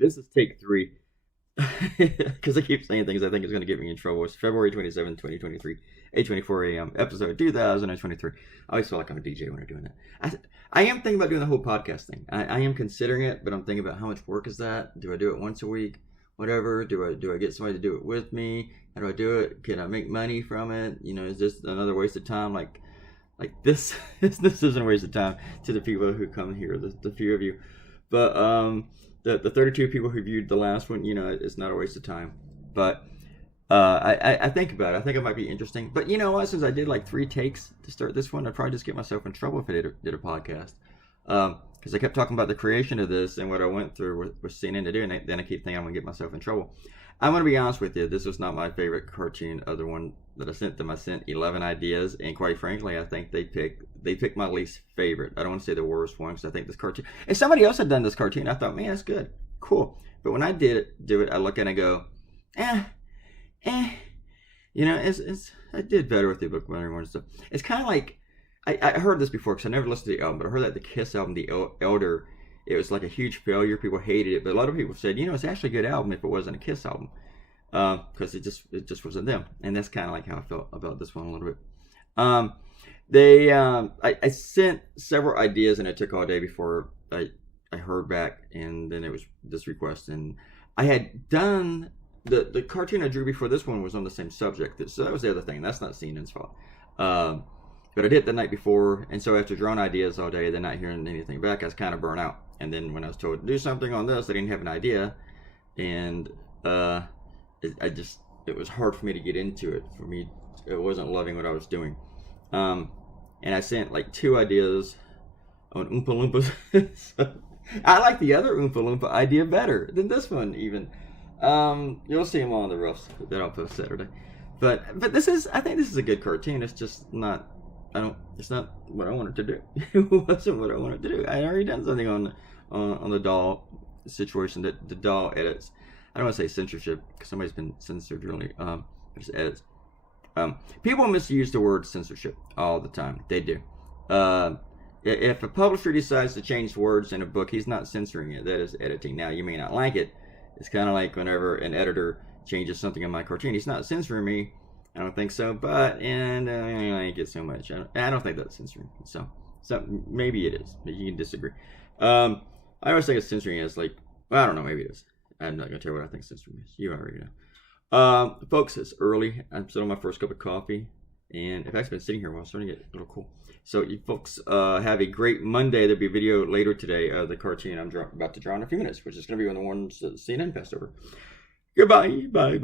This is take 3. Because I keep saying things I think is going to get me in trouble. It's February 27, 2023, 8:24 a.m., episode 2023. I always feel like I'm a DJ when I'm doing that. I am thinking about doing the whole podcast thing. I am considering it, but I'm thinking about how much work is that? Do I do it once a week? Whatever. Do I get somebody to do it with me? How do I do it? Can I make money from it? You know, is this another waste of time? Like this this isn't a waste of time to the people who come here, the few of you. But the 32 people who viewed the last one, you know, it's not a waste of time. But I think about it. I think it might be interesting. But you know what? Since I did like 3 takes to start this one, I'd probably just get myself in trouble if I did a podcast. Because I kept talking about the creation of this and what I went through with CNN to do, and then I keep thinking I'm going to get myself in trouble. I'm going to be honest with you. This was not my favorite cartoon. Other one that I sent them, I sent 11 ideas, and quite frankly, I think they picked my least favorite. I don't want to say the worst one, because I think this cartoon, if somebody else had done this cartoon, I thought, man, that's good, cool. But when I do it, I look at it and go, you know, I did better with the book and stuff. It's kind of like, I heard this before because I never listened to the album, but I heard that the Kiss album, The Elder, it was like a huge failure. People hated it, but a lot of people said, you know, it's actually a good album if it wasn't a Kiss album, because it just wasn't them. And that's kind of like how I felt about this one a little bit. I sent several ideas, and it took all day before I heard back, and then it was this request, and I had done the cartoon I drew before this one was on the same subject, so that was the other thing. That's not CNN's fault. But I did it the night before, and so after drawing ideas all day, then not hearing anything back, I was kind of burnt out. And then when I was told to do something on this, I didn't have an idea, and it was hard for me to get into it. For me, it wasn't loving what I was doing. And I sent like 2 ideas on Oompa Loompas. So, I like the other Oompa Loompa idea better than this one even. You'll see them all in the roughs that I'll post Saturday. But I think this is a good cartoon. It's just not. It's not what I wanted to do. It wasn't what I wanted to do. I already done something on the doll situation, that the doll edits. I don't want to say censorship because somebody's been censored really. Just edits. People misuse the word censorship all the time. They do. If a publisher decides to change words in a book, he's not censoring it. That is editing. Now, you may not like it. It's kind of like whenever an editor changes something in my cartoon. He's not censoring me. I don't think so, but I like it so much. I don't think that's censoring. So maybe it is. You can disagree. I always think it's censoring as like, well, I don't know, maybe it is. I'm not gonna tell you what I think censoring is. You already know. Folks, it's early. I'm still on my first cup of coffee, and in fact, I've been sitting here while I'm starting to get a little cool. So you folks have a great Monday. There'll be a video later today of the cartoon I'm about to draw in a few minutes, which is gonna be one of the ones that CNN passed over. Goodbye. Bye.